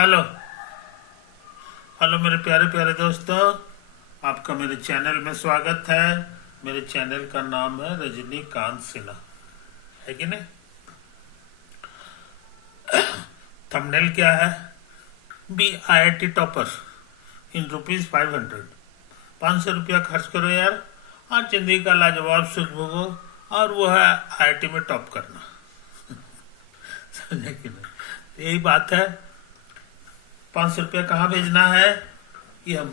Hello hello मेरे प्यारे प्यारे दोस्तों, आपका मेरे चैनल में स्वागत है। मेरे चैनल का नाम है रजनीकांत सिन्हा, है कि नहीं? थंबनेल क्या है? BIIT topper in ₹500। 500 रुपया खर्च करो यार, और जिंदगी का लाजवाब सुख भोगो, और वो है IIT में टॉप करना। समझे कि नहीं? यही बात है। 500 रुपया कहाँ भेजना है ये हम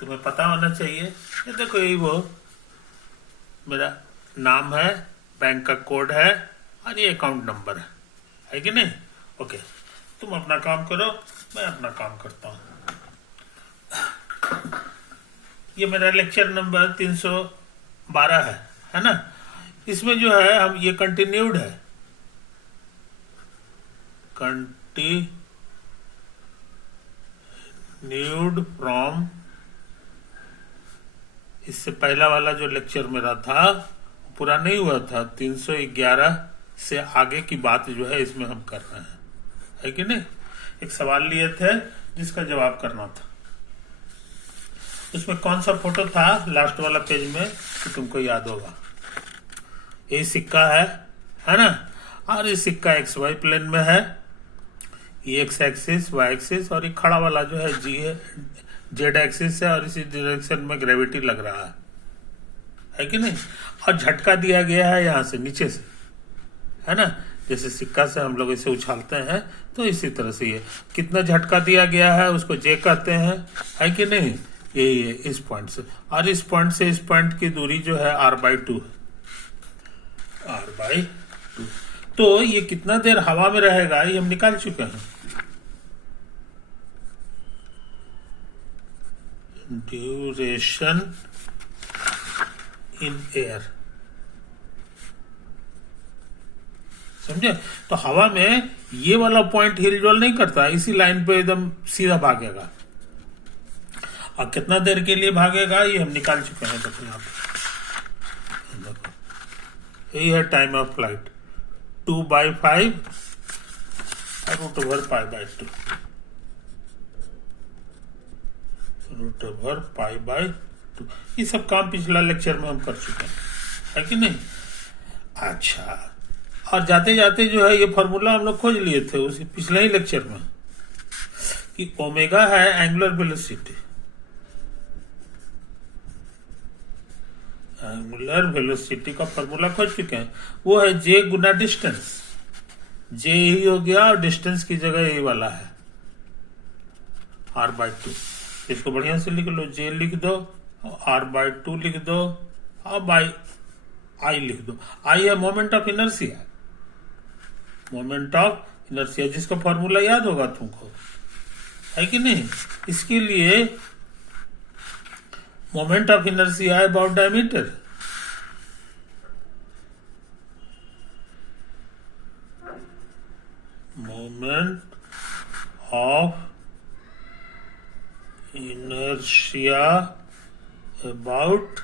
तुम्हें पता होना चाहिए। ये देखो, यही वो मेरा नाम है, बैंक का कोड है, और ये अकाउंट नंबर है कि नहीं? ओके, तुम अपना काम करो, मैं अपना काम करता हूँ। ये मेरा लेक्चर नंबर 312 है ना? इसमें जो है हम ये कंटिन्यूड है, कंटिन्यूड फ्रॉम, इससे पहला वाला जो लेक्चर मेरा था पूरा नहीं हुआ था। 311 से आगे की बात जो है इसमें हम कर रहे हैं, है कि नहीं? एक सवाल लिए थे जिसका जवाब करना था। उसमें कौन सा फोटो था लास्ट वाला पेज में तो तुमको याद होगा। ये सिक्का है ना? और ये सिक्का XY प्लेन में है, ये X एक्सिस, Y एक्सिस, और ये खड़ा वाला जो है Z एक्सिस है, और इसी डायरेक्शन में ग्रेविटी लग रहा है कि नहीं? और झटका दिया गया है यहाँ से नीचे से, है ना? जैसे सिक्का से हम लोग इसे उछालते हैं तो इसी तरह से ये कितना झटका दिया गया है उसको J कहते हैं, है कि नहीं? यही है इस पॉइंट से, और इस पॉइंट से इस पॉइंट की दूरी जो है R/2 है, R/2। तो ये कितना देर हवा में रहेगा ये हम निकाल चुके हैं। ड्यूरेशन इन एयर, समझे? तो हवा में ये वाला पॉइंट हिलजुल नहीं करता, इसी लाइन पे एकदम सीधा भागेगा। और कितना देर के लिए भागेगा ये हम निकाल चुके हैं। देखो यहाँ पे, देखो यही है टाइम ऑफ फ्लाइट, 2/5 √π/2, √π/2। ये सब काम पिछला लेक्चर में हम कर चुके हैं, है कि नहीं? अच्छा, और जाते जाते जो है ये फॉर्मूला हम लोग खोज लिए थे उसी पिछले ही लेक्चर में कि ओमेगा है एंगुलर वेलोसिटी। एंगुलर वेलोसिटी का फॉर्मूला खोज चुके हैं, वो है J गुना डिस्टेंस। J यही हो गया और डिस्टेंस की जगह यही वाला है R/2। इसको बढ़िया से लिख लो, J लिख दो, R/2 लिख दो, अब I लिख दो। I है moment of inertia, moment of inertia जिसका फॉर्मूला याद होगा तुमको, है कि नहीं? इसके लिए मोमेंट ऑफ इनर्शिया है about diameter, moment of inertia about,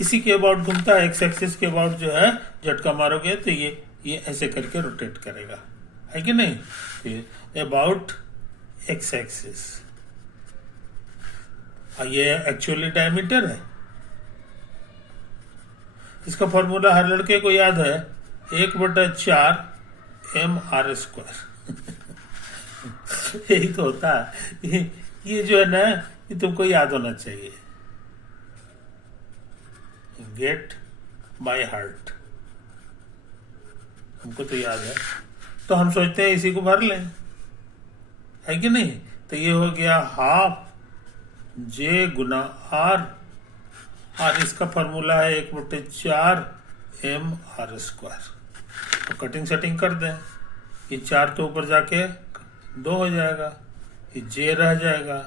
इसी के अबाउट घूमता है। X एक्सिस के अबाउट जो है झटका मारोगे तो ये ऐसे करके रोटेट करेगा, है कि नहीं? तो अबाउट X एक्सिस, और ये एक्चुअली डायमीटर है। इसका फॉर्मूला हर लड़के को याद है, 1/4 mr²। यही तो होता है। ये जो है ना, ये तुमको याद होना चाहिए, गेट बाय हार्ट, हमको तो याद है। तो हम सोचते हैं इसी को भर लें, है कि नहीं? तो ये हो गया ½ J गुना R, और इसका फॉर्मूला है 1/4 mr²। तो कटिंग सेटिंग कर दें, ये 4 तो ऊपर जाके 2 हो जाएगा, ये J रह जाएगा,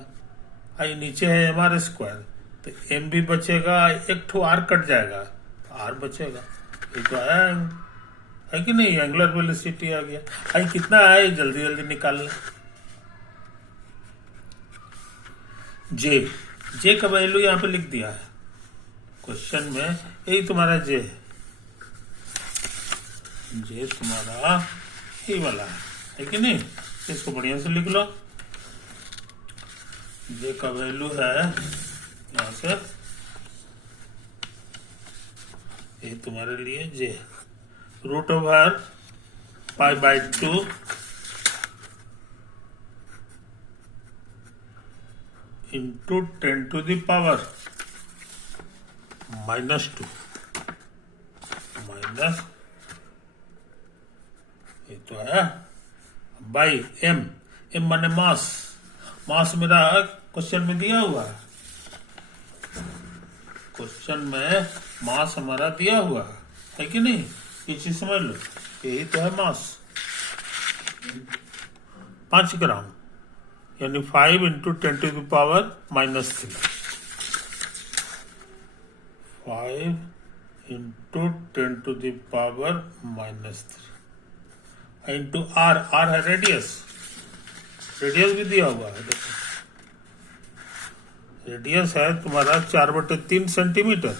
और ये नीचे है mr², तो M भी बचेगा, एक ठो R कट जाएगा तो R बचेगा। ये तो आया है कि नहीं? एंगुलर वेलोसिटी आ गया। आई कितना आया जल्दी जल्दी निकाल लें। J का वैल्यू यहाँ पे लिख दिया है क्वेश्चन में, यही तुम्हारा J है। J तुम्हारा यही वाला है। है कि नहीं? इसको बढ़िया से लिख लो। जे का वैल्यू है यहां से, ये तुम्हारे लिए जे √π/2 इंटू 10⁻⁻², माइनस ये तो है बाई एम माने मास मेरा क्वेश्चन में दिया हुआ है, क्वेश्चन में मास हमारा दिया हुआ है कि नहीं? ये चीज समझ लो, यही तो है मास, 5 ग्राम, यानी 5 इंटू 10⁻⁻3, 5 इंटू 10⁻⁻3 इंटू आर है रेडियस भी दिया हुआ है। देखो रेडियस है तुम्हारा 4/3 सेंटीमीटर,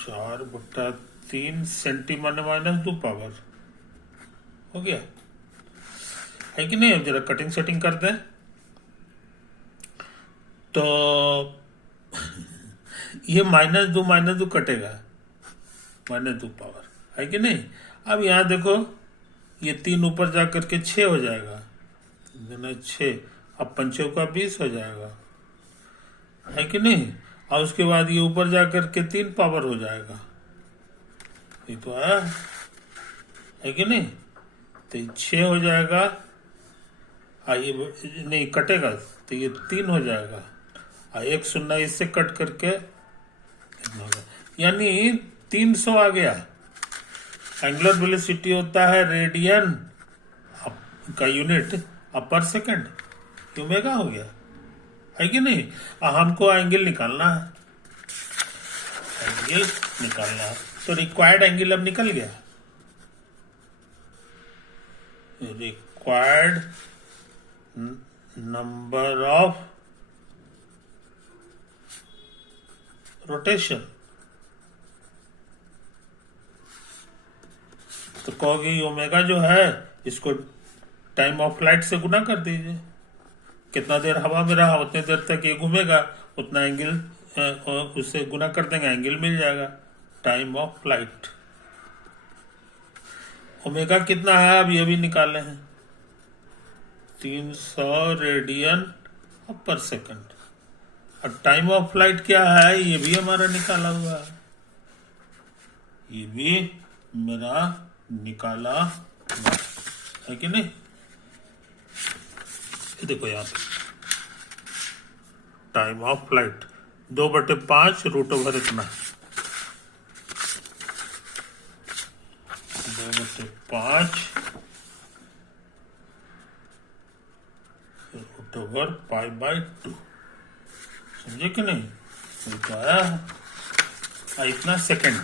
4/3 सेंटी माने -2 पावर हो गया, है कि नहीं? अब जरा कटिंग सेटिंग करते हैं तो ये -2 कटेगा, -2 पावर, है कि नहीं? अब यहां देखो ये 3 ऊपर जाकर के 6 हो जाएगा, 6, अब 5 का 20 हो जाएगा, है कि नहीं? और उसके बाद ये ऊपर जाकर के 3 पावर हो जाएगा, ये तो है कि नहीं? तो 6 हो जाएगा, ये नहीं कटेगा तो ये 3 हो जाएगा, और 1 शून्य इससे कट करके यानी 300 आ गया। एंगुलर वेलोसिटी होता है रेडियन का यूनिट पर सेकंड, ओमेगा हो गया, है कि नहीं? हमको एंगल निकालना है, तो रिक्वायर्ड एंगल अब निकल गया, रिक्वायर्ड नंबर ऑफ रोटेशन, तो कहोगे ओमेगा जो है इसको टाइम ऑफ फ्लाइट से गुना कर दीजिए, कितना देर हवा में रहा उतने देर तक ये घूमेगा, उतना एंगल उससे गुना कर देंगे, एंगल मिल जाएगा, टाइम ऑफ फ्लाइट। ओमेगा कितना है अब ये भी निकाले हैं, 300 रेडियन पर सेकंड, और टाइम ऑफ फ्लाइट क्या है ये भी हमारा निकाला हुआ है, ये भी मेरा निकाला हुआ है कि नहीं? देखो यहाँ पे टाइम ऑफ फ्लाइट 2/5 √, इतना 2/5 √π/2, समझे कि नहीं? तो आया इतना सेकंड,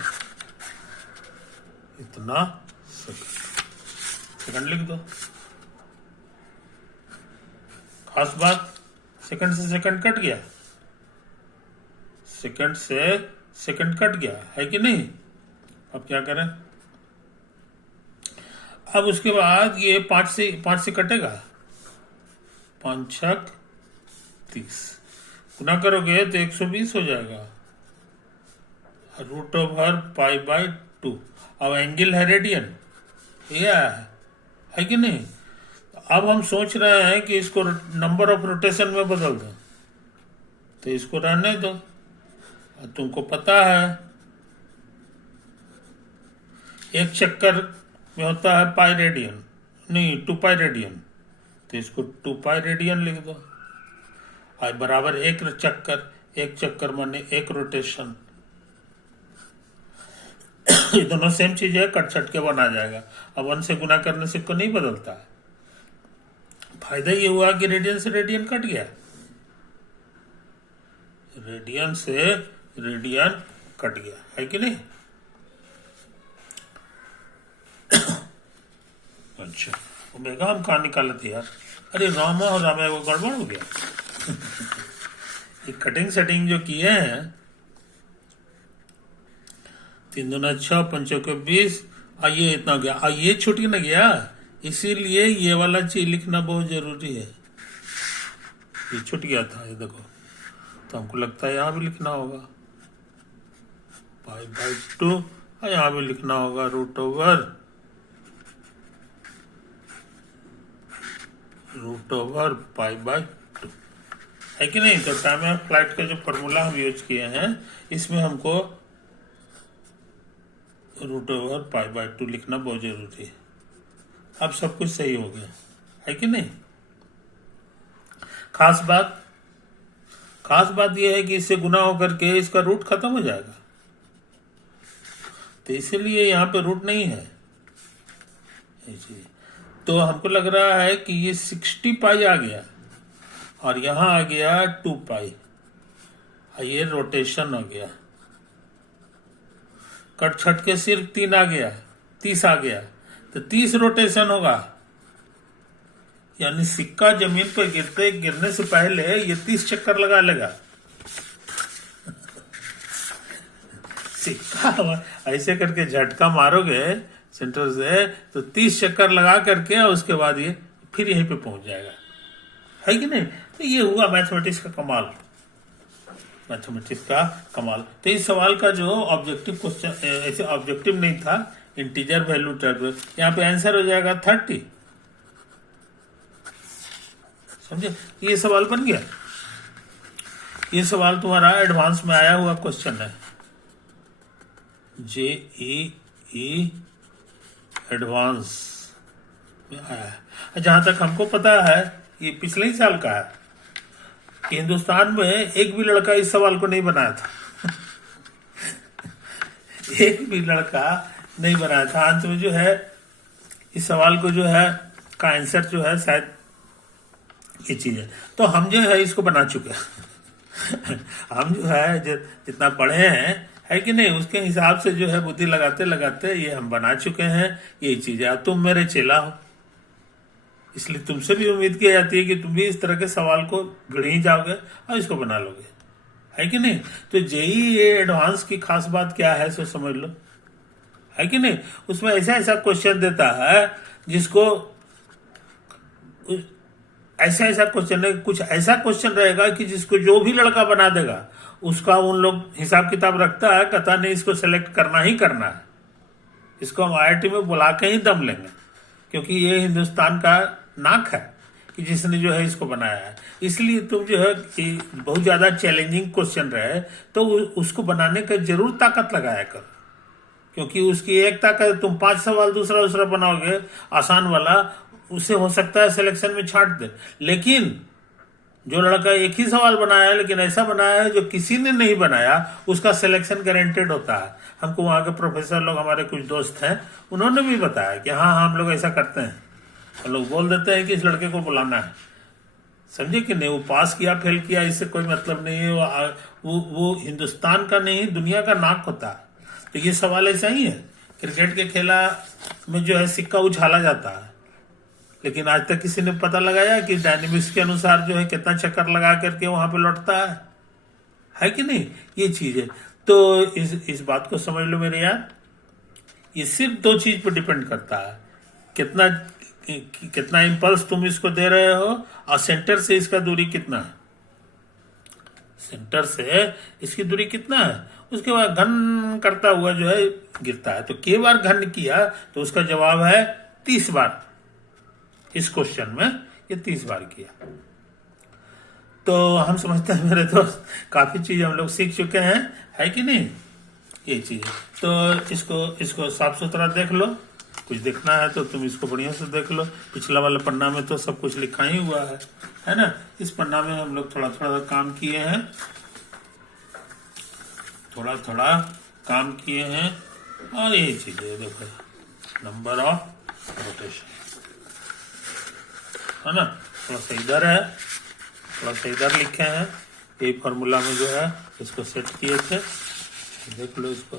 सेकंड लिख दो। खास बात, सेकंड से सेकंड कट गया, सेकंड से सेकंड कट गया, है कि नहीं? अब क्या करें? अब उसके बाद ये 5 से कटेगा, 5 × 6 = 30, गुना करोगे तो 120 हो जाएगा, √π/2। अब एंगल है रेडियन, ये है कि नहीं? अब हम सोच रहे हैं कि इसको नंबर ऑफ रोटेशन में बदल दो, तो इसको रहने दो, तुमको पता है एक चक्कर में होता है पाई रेडियन, नहीं 2π रेडियन, तो इसको 2π रेडियन लिख दो, और बराबर एक चक्कर माने एक रोटेशन, ये दोनों सेम चीज है, कट छट के बना जाएगा। अब 1 से गुना करने से को नहीं बदलता है, फायदा ये हुआ कि रेडियन से रेडियन कट गया, रेडियन से रेडियन कट गया, है कि नहीं? अच्छा, ओमेगा हम कहाँ निकाले थे यार? अरे रामा को गड़बड़ हो गया। ये कटिंग सेटिंग जो किए हैं, 3 दूना 6, 5 के 20, ये इतना हो गया, ये छूट ना गया, इसीलिए ये वाला चीज लिखना बहुत जरूरी है। ये छूट गया था, ये देखो, तो हमको लगता है यहाँ भी लिखना होगा पाई बाई 2, और यहाँ भी लिखना होगा रूट ओवर पाई बाई 2, है कि नहीं। तो टाइम ऑफ फ्लाइट का जो फॉर्मूला हम यूज किए हैं, इसमें हमको रूट ओवर पाई बाई 2 लिखना बहुत जरूरी है। अब सब कुछ सही हो गया, है कि नहीं। खास बात यह है कि इससे गुना होकर के इसका रूट खत्म हो जाएगा, तो इसीलिए यहाँ पे रूट नहीं है। तो हमको लग रहा है कि ये 60 पाई आ गया और यहाँ आ गया 2 पाई, ये रोटेशन हो गया। कट छट के सिर्फ 3 आ गया, 30 आ गया, तो 30 रोटेशन होगा, यानी सिक्का जमीन पर गिरने से पहले ये 30 चक्कर लगा लेगा। सिक्का ऐसे करके झटका मारोगे सेंटर से, तो 30 चक्कर लगा करके उसके बाद ये फिर यहीं पे पहुंच जाएगा, है कि नहीं। तो ये हुआ मैथमेटिक्स का कमाल, तो इस सवाल का जो ऑब्जेक्टिव क्वेश्चन, ऐसे ऑब्जेक्टिव नहीं था, इंटीजर वैल्यू टाइप, यहाँ पे आंसर हो जाएगा 30। समझे, ये सवाल बन गया। ये सवाल तुम्हारा एडवांस में आया हुआ क्वेश्चन है, JEE एडवांस में आया है। जहां तक हमको पता है, ये पिछले ही साल का है कि हिंदुस्तान में एक भी लड़का इस सवाल को नहीं बनाया था। एक भी लड़का नहीं बनाया था। अंत में जो है इस सवाल को जो है का आंसर जो है शायद ये चीज है। तो हम जो है इसको बना चुके हैं। हम जो है जितना पढ़े हैं, है कि नहीं, उसके हिसाब से जो है बुद्धि लगाते लगाते ये हम बना चुके हैं। यही चीज है, तुम मेरे चेला हो, इसलिए तुमसे भी उम्मीद की जाती है कि तुम भी इस तरह के सवाल को गढ़ ही जाओगे और इसको बना लोगे, है कि नहीं। तो JEE एडवांस की खास बात क्या है सो समझ लो, है कि नहीं। उसमें ऐसा क्वेश्चन देता है जिसको ऐसा क्वेश्चन है, कुछ ऐसा क्वेश्चन रहेगा कि जिसको जो भी लड़का बना देगा उसका उन लोग हिसाब किताब रखता है, कहता नहीं इसको सेलेक्ट करना ही करना है, इसको हम IIT में बुला के ही दम लेंगे, क्योंकि ये हिंदुस्तान का नाक है कि जिसने जो है इसको बनाया है। इसलिए तुम जो है कि बहुत ज्यादा चैलेंजिंग क्वेश्चन रहे तो उसको बनाने का जरूर ताकत लगाया करो, क्योंकि उसकी एक ताकत, तुम 5 सवाल दूसरा बनाओगे आसान वाला, उससे हो सकता है सिलेक्शन में छांट दे। लेकिन जो लड़का एक ही सवाल बनाया है लेकिन ऐसा बनाया है जो किसी ने नहीं बनाया, उसका सिलेक्शन गारंटेड होता है। हमको वहां के प्रोफेसर लोग, हमारे कुछ दोस्त हैं, उन्होंने भी बताया कि हाँ हम लोग ऐसा करते हैं, हम लोग बोल देते हैं कि इस लड़के को बुलाना है, समझे कि नहीं। वो पास किया फेल किया इससे कोई मतलब नहीं है, वो हिंदुस्तान का नहीं दुनिया का नाक होता है। तो ये सवाल ऐसा ही है, क्रिकेट के खेला में जो है सिक्का उछाला जाता है, लेकिन आज तक किसी ने पता लगाया कि डायनेमिक्स के अनुसार जो है कितना चक्कर लगा करके वहां पे लौटता है कि नहीं। ये चीज है। तो इस बात को समझ लो मेरे यार, ये सिर्फ 2 चीज पर डिपेंड करता है, कितना इंपल्स तुम इसको दे रहे हो और सेंटर से इसका दूरी कितना है, सेंटर से इसकी दूरी कितना है। उसके बाद घन करता हुआ जो है गिरता है। तो कई बार घन किया तो उसका जवाब है 30 बार। इस क्वेश्चन में ये 30 बार किया। तो हम समझते हैं मेरे दोस्त, काफी चीज हम लोग सीख चुके हैं, है कि नहीं। ये चीज, तो इसको साफ सुथरा देख लो, कुछ देखना है तो तुम इसको बढ़िया से देख लो। पिछला वाला पन्ना में तो सब कुछ लिखा ही हुआ है ना। इस पन्ना में हम लोग थोड़ा थोड़ा काम किए हैं, और ये चीज है देखो, नंबर ऑफ रोटेशन, है ना। थोड़ा सा इधर है, थोड़ा सा इधर लिखे हैं, यही फॉर्मूला में जो है इसको सेट किए थे, देख लो इसको।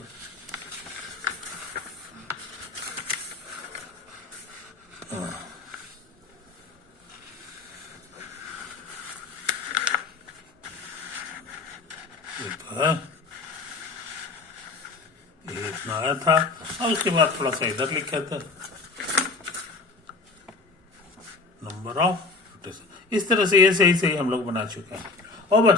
ये तो है, ये इतना आया था। और उसके बाद थोड़ा सा इधर लिखे थे नंबर ऑफ रोटेशन। इस तरह से ये सही सही हम लोग बना चुके हैं। ओवर।